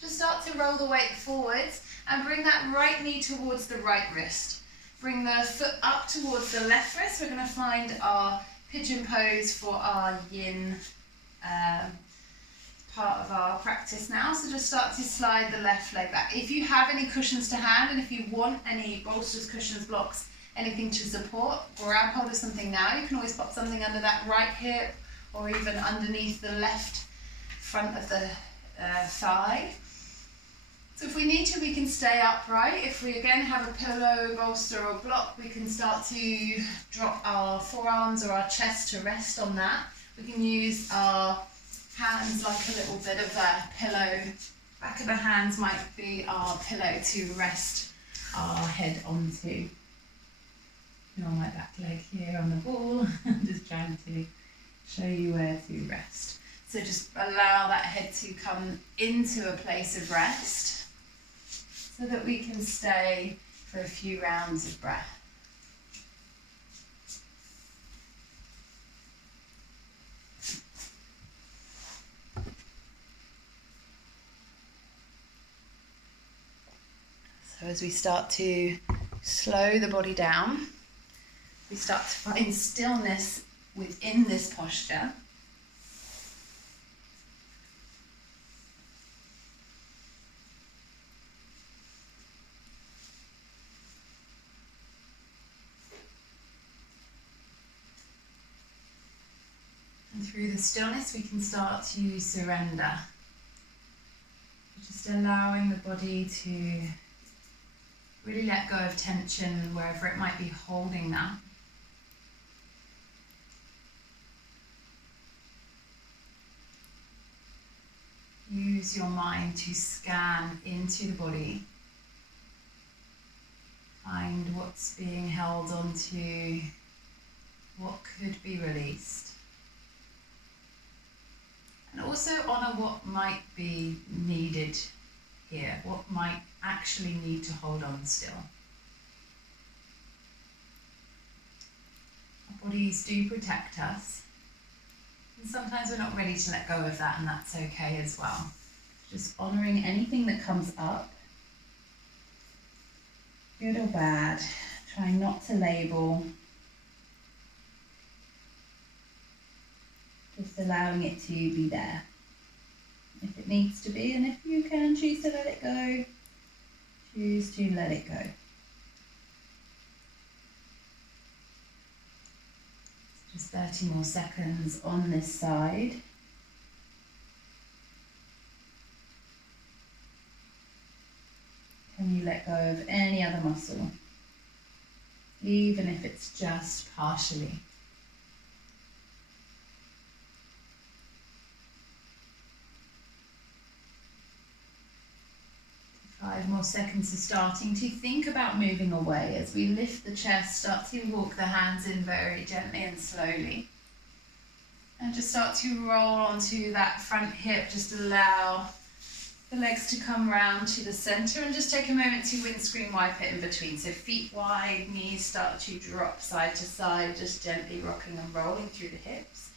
Just start to roll the weight forwards and bring that right knee towards the right wrist. Bring the foot up towards the left wrist. We're going to find our pigeon pose for our yin part of our practice now. So just start to slide the left leg back. If you have any cushions to hand and if you want any bolsters, cushions, blocks, anything to support, grab hold of something now. You can always pop something under that right hip or even underneath the left front of the thigh. So if we need to, we can stay upright. If we again have a pillow, bolster or block, we can start to drop our forearms or our chest to rest on that. We can use our hands like a little bit of a pillow. Back of the hands might be our pillow to rest our head onto. On my back leg here on the ball. I'm just trying to show you where to rest. So just allow that head to come into a place of rest so that we can stay for a few rounds of breath. So as we start to slow the body down, we start to find stillness within this posture. And through the stillness, we can start to surrender. Just allowing the body to really let go of tension wherever it might be holding that. Use your mind to scan into the body. Find what's being held onto, what could be released. And also honour what might be needed here, what might actually need to hold on still. Our bodies do protect us. And sometimes we're not ready to let go of that, and that's okay as well. Just honouring anything that comes up, good or bad, trying not to label, just allowing it to be there. If it needs to be, and if you can choose to let it go, choose to let it go. Just 30 more seconds on this side. Can you let go of any other muscle, even if it's just partially? 5 more seconds of starting to think about moving away. As we lift the chest, start to walk the hands in very gently and slowly. And just start to roll onto that front hip. Just allow the legs to come round to the center and just take a moment to windscreen wipe it in between. So feet wide, knees start to drop side to side, just gently rocking and rolling through the hips.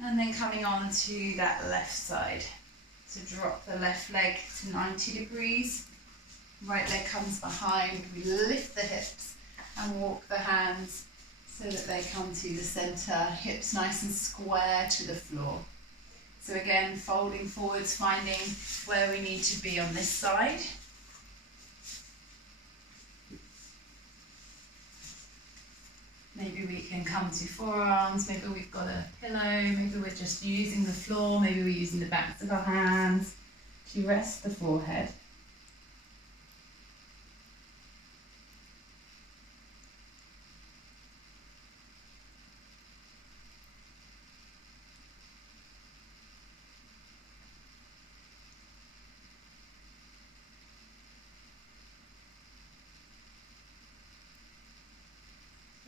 And then coming on to that left side. So drop the left leg to 90 degrees, right leg comes behind, we lift the hips and walk the hands so that they come to the center, hips nice and square to the floor. So So again, folding forwards, finding where we need to be on this side. Maybe we can come to forearms, maybe we've got a pillow, maybe we're just using the floor, maybe we're using the backs of our hands to rest the forehead.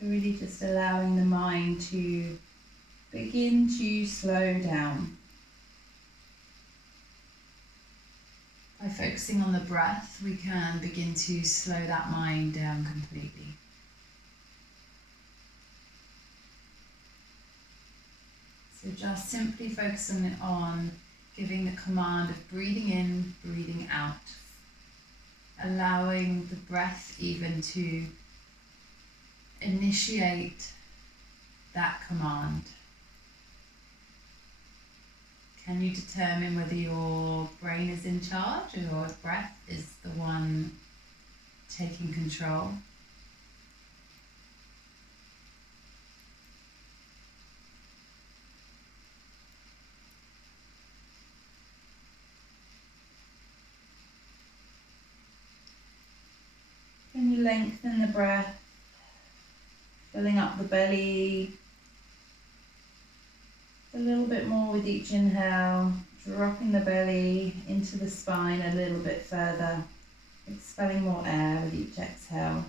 Really just allowing the mind to begin to slow down. By focusing on the breath, we can begin to slow that mind down completely. So just simply focusing on giving the command of breathing in, breathing out. Allowing the breath even to initiate that command. Can you determine whether your brain is in charge or your breath is the one taking control? Can you lengthen the breath, filling up the belly a little bit more with each inhale, dropping the belly into the spine a little bit further, expelling more air with each exhale.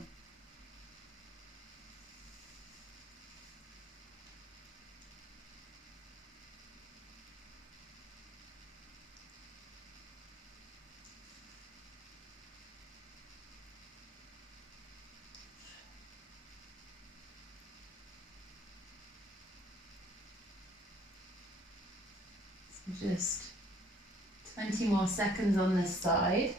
Just 20 more seconds on this side.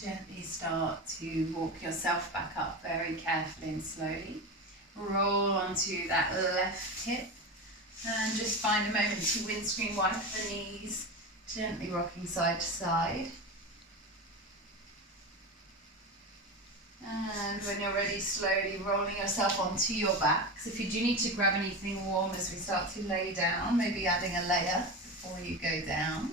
Gently start to walk yourself back up very carefully and slowly. Roll onto that left hip and just find a moment to windscreen wipe the knees, gently rocking side to side. And when you're ready, slowly rolling yourself onto your back. So if you do need to grab anything warm as we start to lay down, maybe adding a layer before you go down.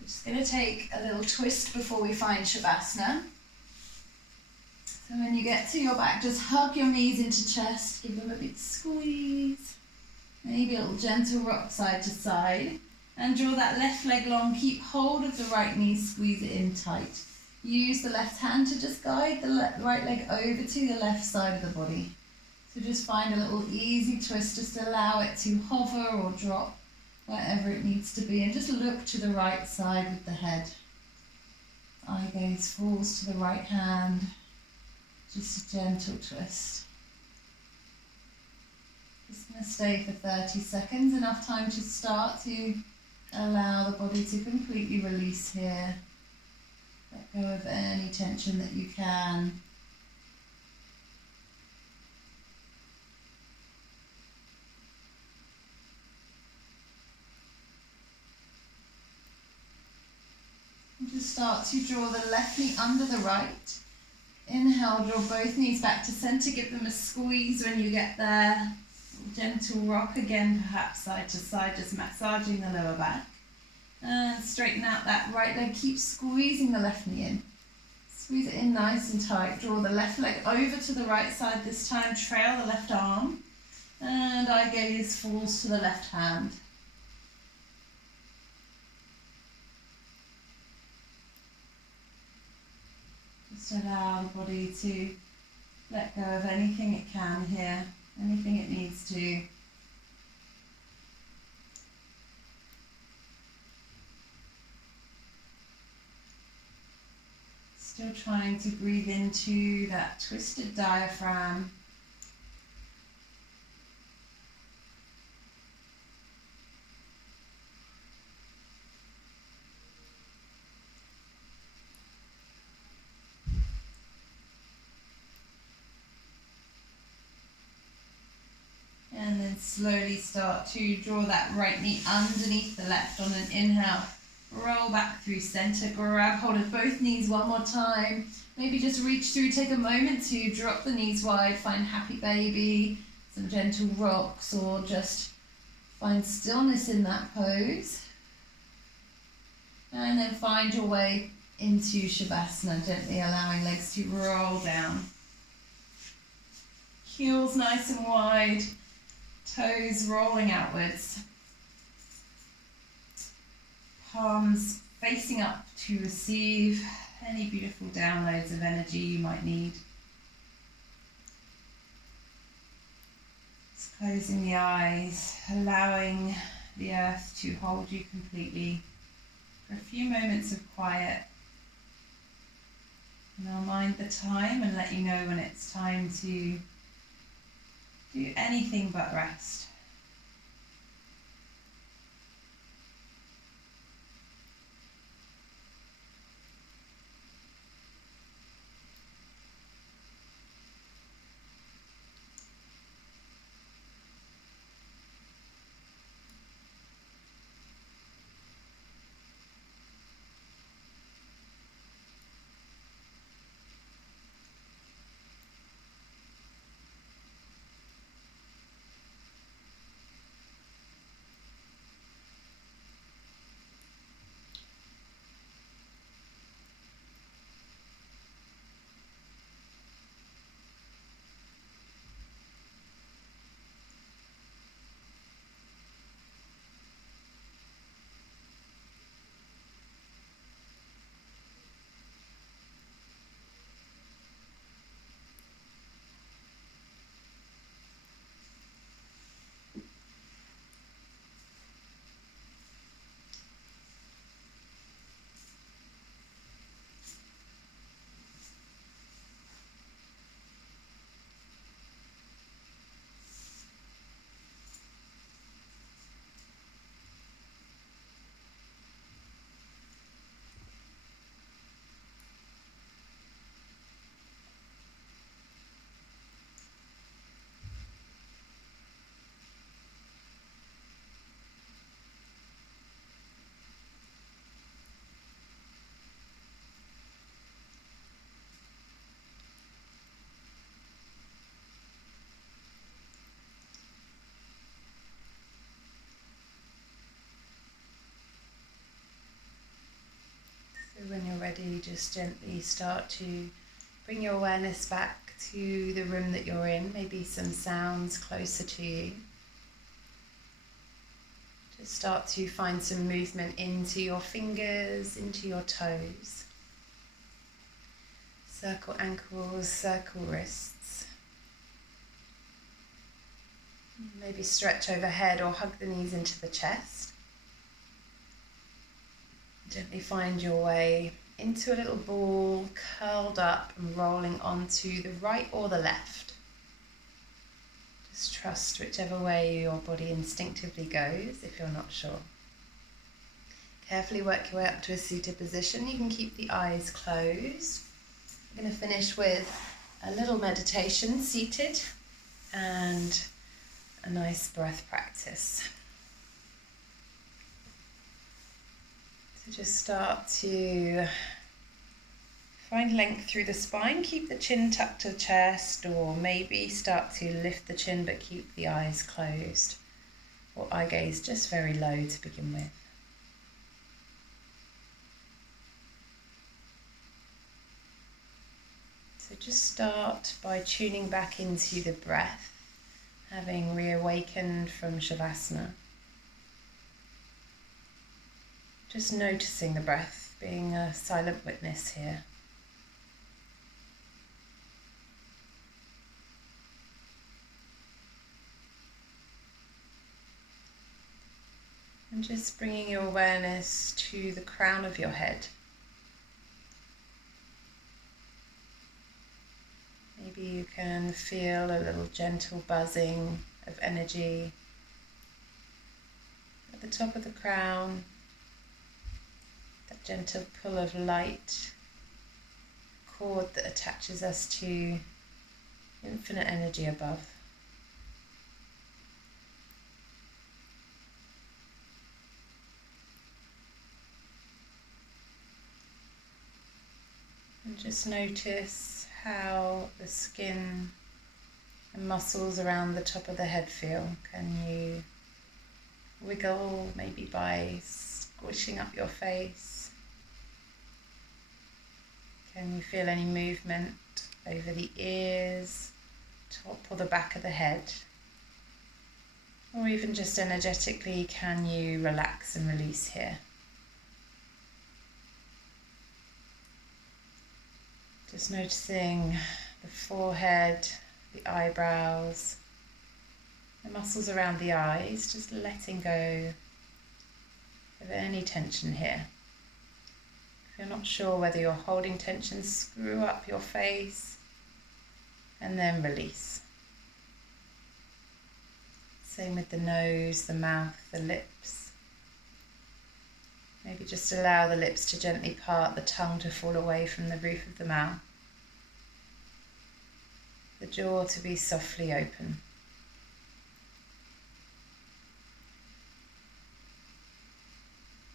We're just going to take a little twist before we find Shavasana. So when you get to your back, just hug your knees into chest, give them a big squeeze. Maybe a little gentle rock side to side. And draw that left leg long, keep hold of the right knee, squeeze it in tight. Use the left hand to just guide the right leg over to the left side of the body. So just find a little easy twist, just allow it to hover or drop wherever it needs to be. And just look to the right side with the head. Eye gaze falls to the right hand. Just a gentle twist. Just going to stay for 30 seconds, enough time to start to allow the body to completely release here. Let go of any tension that you can. And just start to draw the left knee under the right. Inhale, draw both knees back to center, give them a squeeze when you get there. Gentle rock again, perhaps side to side, just massaging the lower back. And straighten out that right leg, keep squeezing the left knee in. Squeeze it in nice and tight. Draw the left leg over to the right side this time, trail the left arm. And eye gaze falls to the left hand. Just allow the body to let go of anything it can here, anything it needs to. Still trying to breathe into that twisted diaphragm. slowly start to draw that right knee underneath the left on an inhale. Roll back through center, grab hold of both knees one more time. Maybe just reach through, take a moment to drop the knees wide, find happy baby, some gentle rocks, or just find stillness in that pose. And then find your way into Shavasana, gently allowing legs to roll down. Heels nice and wide, toes rolling outwards. Palms facing up to receive any beautiful downloads of energy you might need. Just closing the eyes, allowing the earth to hold you completely for a few moments of quiet. And I'll mind the time and let you know when it's time to do anything but rest. So when you're ready, just gently start to bring your awareness back to the room that you're in, maybe some sounds closer to you. Just start to find some movement into your fingers, into your toes. Circle ankles, circle wrists. Maybe stretch overhead or hug the knees into the chest. Gently find your way into a little ball, curled up and rolling onto the right or the left. Just trust whichever way your body instinctively goes if you're not sure. Carefully work your way up to a seated position. You can keep the eyes closed. I'm going to finish with a little meditation seated and a nice breath practice. So just start to find length through the spine. Keep the chin tucked to the chest, or maybe start to lift the chin but keep the eyes closed, or eye gaze just very low to begin with. So just start by tuning back into the breath, having reawakened from Shavasana. Just noticing the breath, being a silent witness here. And just bringing your awareness to the crown of your head. Maybe you can feel a little gentle buzzing of energy at the top of the crown. That gentle pull of light, cord that attaches us to infinite energy above. And just notice how the skin and muscles around the top of the head feel. Can you wiggle maybe by squishing up your face? Can you feel any movement over the ears, top or the back of the head? Or even just energetically, can you relax and release here? Just noticing the forehead, the eyebrows, the muscles around the eyes, just letting go of any tension here. If you're not sure whether you're holding tension, screw up your face and then release. Same with the nose, the mouth, the lips. Maybe just allow the lips to gently part, the tongue to fall away from the roof of the mouth. The jaw to be softly open.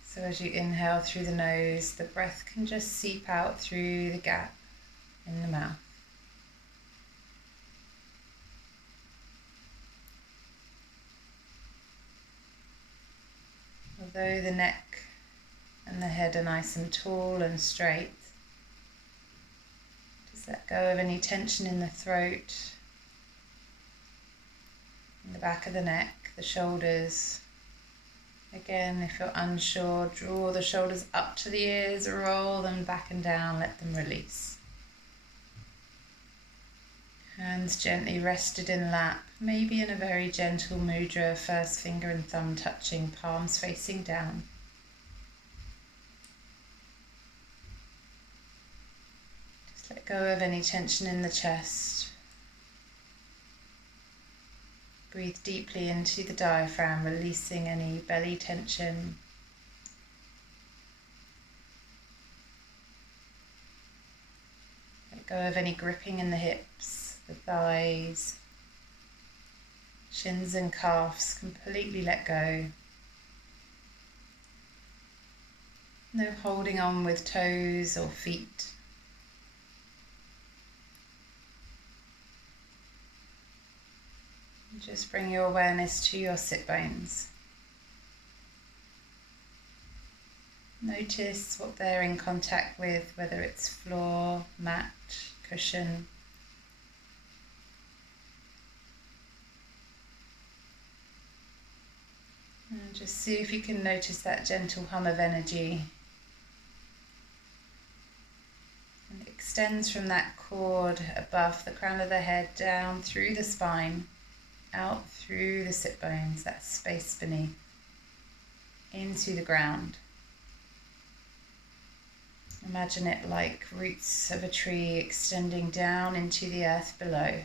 So as you inhale through the nose, the breath can just seep out through the gap in the mouth. Although the neck and the head are nice and tall and straight, just let go of any tension in the throat, in the back of the neck, the shoulders. Again, if you're unsure, draw the shoulders up to the ears, roll them back and down, let them release. Hands gently rested in lap, maybe in a very gentle mudra, first finger and thumb touching, palms facing down. Just let go of any tension in the chest. Breathe deeply into the diaphragm, releasing any belly tension. Let go of any gripping in the hips, the thighs, shins and calves, completely let go. No holding on with toes or feet. Just bring your awareness to your sit bones. Notice what they're in contact with, whether it's floor, mat, cushion. And just see if you can notice that gentle hum of energy. And it extends from that cord above the crown of the head down through the spine, out through the sit bones, that space beneath, into the ground. Imagine it like roots of a tree extending down into the earth below,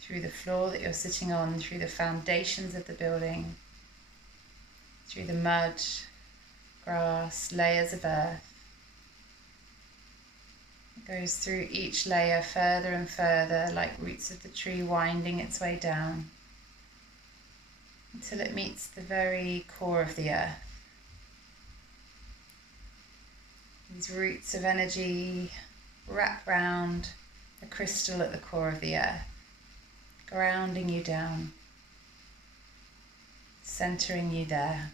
through the floor that you're sitting on, through the foundations of the building, through the mud, grass, layers of earth. It goes through each layer further and further, like roots of the tree winding its way down, until it meets the very core of the earth. These roots of energy wrap round a crystal at the core of the earth, grounding you down, centering you there.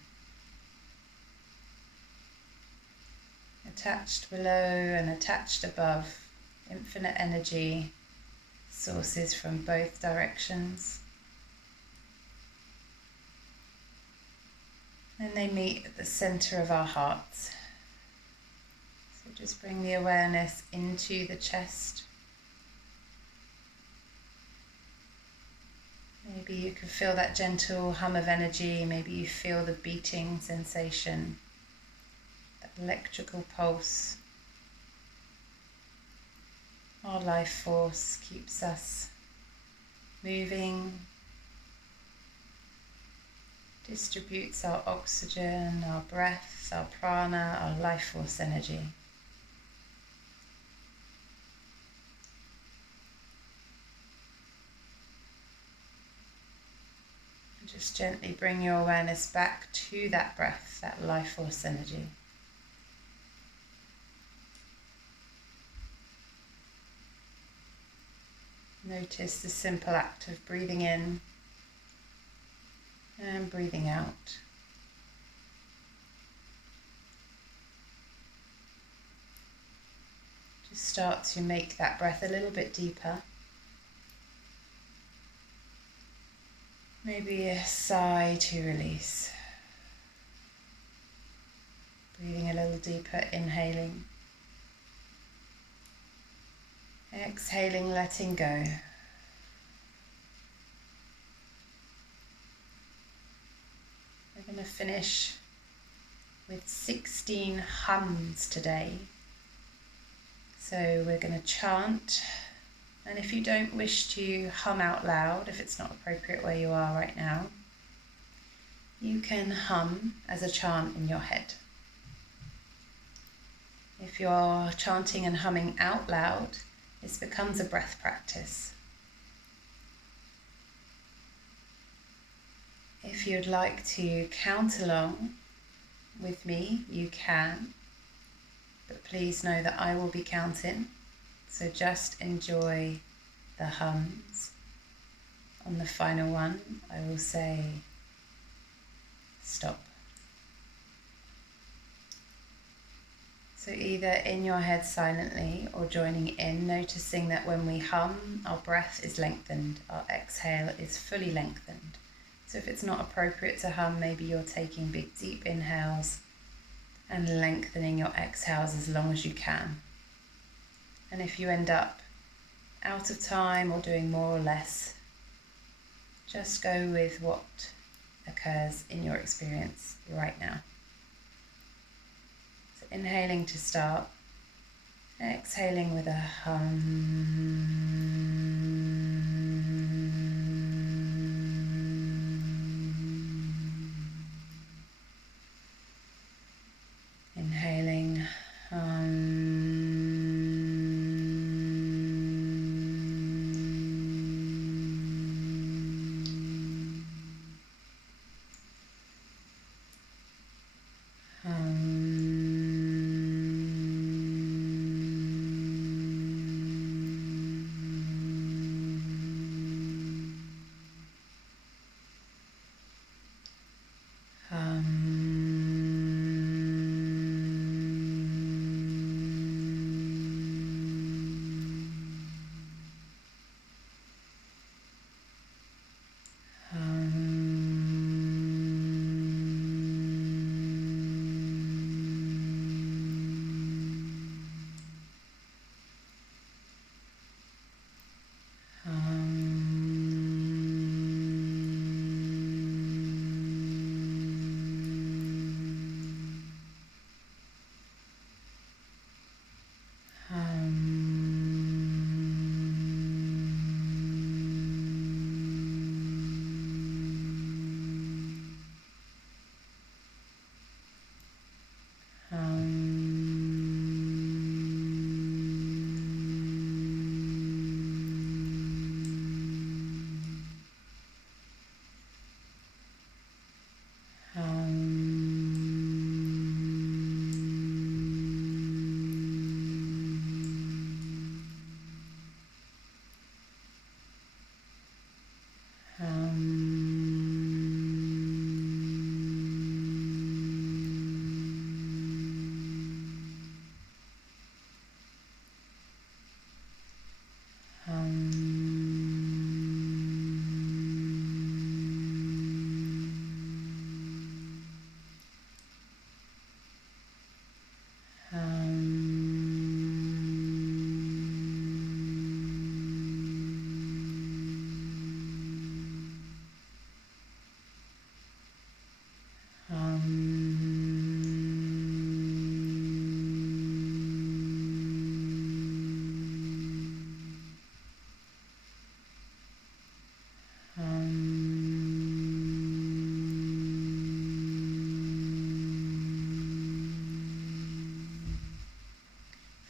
Attached below and attached above, infinite energy sources from both directions. And they meet at the center of our hearts. So just bring the awareness into the chest. Maybe you can feel that gentle hum of energy. Maybe you feel the beating sensation, that electrical pulse. Our life force keeps us moving, distributes our oxygen, our breath, our prana, our life force energy. And just gently bring your awareness back to that breath, that life force energy. Notice the simple act of breathing in and breathing out. Just start to make that breath a little bit deeper. Maybe a sigh to release. Breathing a little deeper, inhaling. Exhaling, letting go. We're going to finish with 16 hums today. So we're going to chant, and if you don't wish to hum out loud, if it's not appropriate where you are right now, you can hum as a chant in your head. If you're chanting and humming out loud, this becomes a breath practice. If you'd like to count along with me, you can, but please know that I will be counting, so just enjoy the hums. On the final one, I will say stop. So either in your head silently or joining in, noticing that when we hum, our breath is lengthened, our exhale is fully lengthened. So if it's not appropriate to hum, maybe you're taking big deep inhales and lengthening your exhales as long as you can. And if you end up out of time or doing more or less, just go with what occurs in your experience right now. So inhaling to start, exhaling with a hum. Inhaling,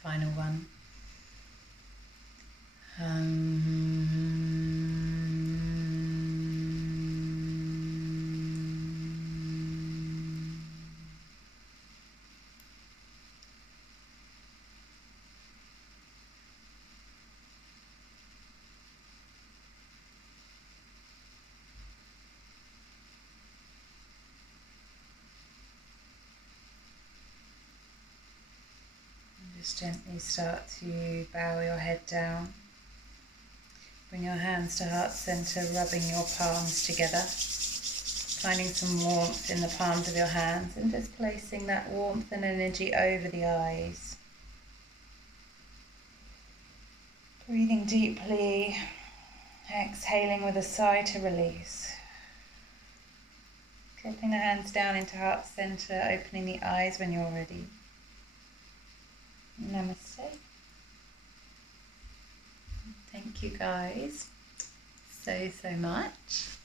final one. Just gently start to bow your head down. Bring your hands to heart center, rubbing your palms together. Finding some warmth in the palms of your hands and just placing that warmth and energy over the eyes. Breathing deeply, exhaling with a sigh to release. Dropping the hands down into heart center, opening the eyes when you're ready. Namaste. Thank you guys so much.